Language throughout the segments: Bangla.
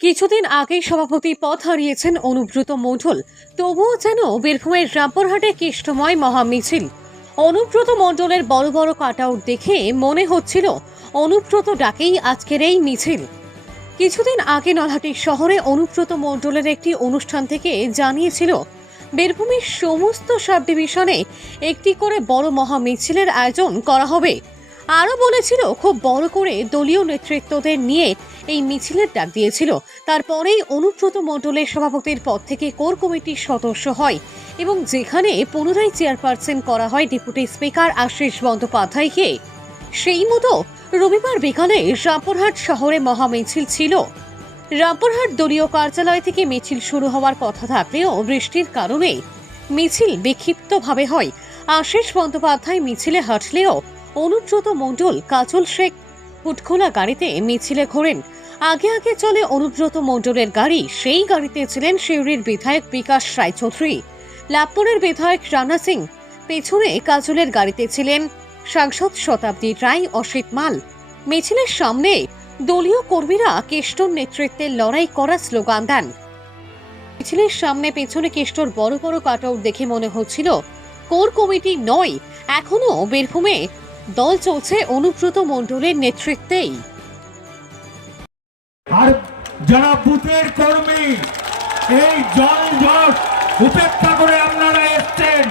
কিছুদিন আগেই সভাপতি পদ হারিয়েছেন অনুব্রত মণ্ডল, তবুও যেন বীরভূমের রামপুরহাটে কেষ্টময় মহামিছিল। অনুব্রত মণ্ডলের বড় বড় কাটআউট দেখে মনে হচ্ছিল অনুব্রত ডাকেই আজকের এই মিছিল। কিছুদিন আগে নলহাটি শহরে অনুব্রত মণ্ডলের একটি অনুষ্ঠান থেকে জানিয়েছিল বীরভূমের সমস্ত সাব ডিভিশনে একটি করে বড় মহামিছিলের আয়োজন করা হবে। আরও বলেছিল খুব বড় করে দলীয় নেতৃত্বদের নিয়ে এই মিছিলের ডাক দিয়েছিল। তারপরেই অনুব্রত মণ্ডলের সভাপতির পদ থেকে কোর কমিটির সদস্য হয় এবং যেখানে পুনরায় চেয়ারপারসন করা হয় ডেপুটি স্পিকার আশিস বন্দ্যোপাধ্যায়কে। সেই মতো রবিবার বিকালে রামপুরহাট শহরে মহামিছিল ছিল। রামপুরহাট দলীয় কার্যালয় থেকে মিছিল শুরু হওয়ার কথা থাকলেও বৃষ্টির কারণে মিছিল বিক্ষিপ্তভাবে হয়। আশিস বন্দ্যোপাধ্যায় মিছিলে হাঁটলেও অনুব্রত মণ্ডল কাজল শেখ হুটখোলা গাড়িতে মিছিলে ঘোরেন। আগে আগে চলে অনুব্রত মণ্ডলের গাড়ি। সেই গাড়িতে ছিলেন সিউড়ির বিধায়ক বিকাশ রায়চৌধুরী, লাভপুরের বিধায়ক রানা সিং। পেছনে কাজলের গাড়িতে ছিলেন সাংসদ শতাব্দী রায়, অসিত মাল। মিছিলের সামনে দলীয় কর্মীরা কেষ্টর নেতৃত্বের লড়াই করা স্লোগান দেন। মিছিলের সামনে পেছনে কেষ্টর বড় বড় কাটআউট দেখে মনে হচ্ছিল কোর কমিটি নয়, এখনো বীরভূমে দল চলছে অনুব্রত মণ্ডলের নেতৃত্বেই। আর যারা বুথের কর্মী এই জল ঝড় উপেক্ষা করে আপনারা এসছেন,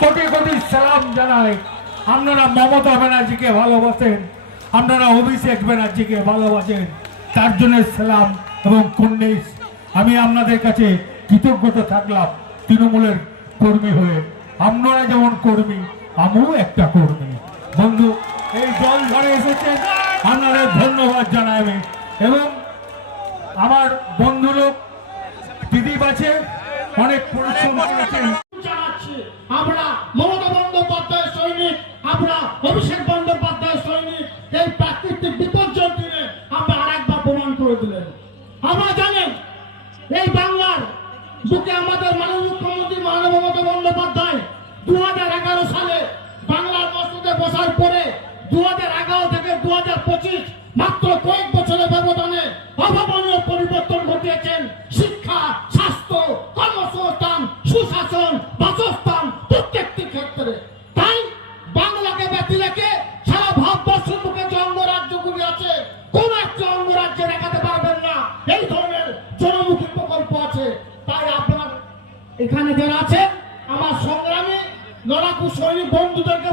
কোটি কোটি সালাম জানাই। আপনারা মমতা ব্যানার্জিকে ভালোবাসেন, আপনারা অভিষেক ব্যানার্জিকে ভালোবাসেন, তার জন্য সালাম এবং কুন্নিস। আমি আপনাদের কাছে কৃতজ্ঞতা থাকলাম তৃণমূলের কর্মী হয়ে। আপনারা যেমন কর্মী, আমিও একটা কর্মী। বন্ধু, এই জল ঝড়ে এসেছেন, আপনাদের ধন্যবাদ জানাই আমি। এবং আমার বন্ধু লোক দিদি আছে, অনেক পরিশ্রম করেছেন। আমরা মমতা বন্দ্যোপাধ্যায়ের সৈনিক, আমরা অভিষেক বন্দ্যোপাধ্যায়ের সৈনিক। এই প্রাকৃতিক বিপর্যয়ের দিনে আমরা আরেকবার প্রমাণ করে দিলেন। আমরা জানেন এই বাংলার বুকে আমাদের মাননীয় মুখ্যমন্ত্রী মমতা বন্দ্যোপাধ্যায় 2011 সালে বাংলার মসজিদে বসার পরে 2011 থেকে 2025 মাত্র কয়েক বছরের ব্যবধানে অভাবনীয় পরিবর্তন ঘটিয়েছেন। শিক্ষা, স্বাস্থ্য, কর্মসংস্থান, সুশাসন, বাসস্থান প্রত্যেকটি ক্ষেত্রে। তাই বাংলাকে ব্যতি রেখে সারা ভারতবর্ষের বুকে যে অঙ্গরাজ্যগুলি আছে, কোন একটা অঙ্গরাজ্যে দেখাতে পারবেন না এই ধরনের জনমুখী প্রকল্প আছে। তাই আপনার এখানে যারা আছে আমার সংগ্রামী লড়াকু সৈনিক বন্ধুদেরকে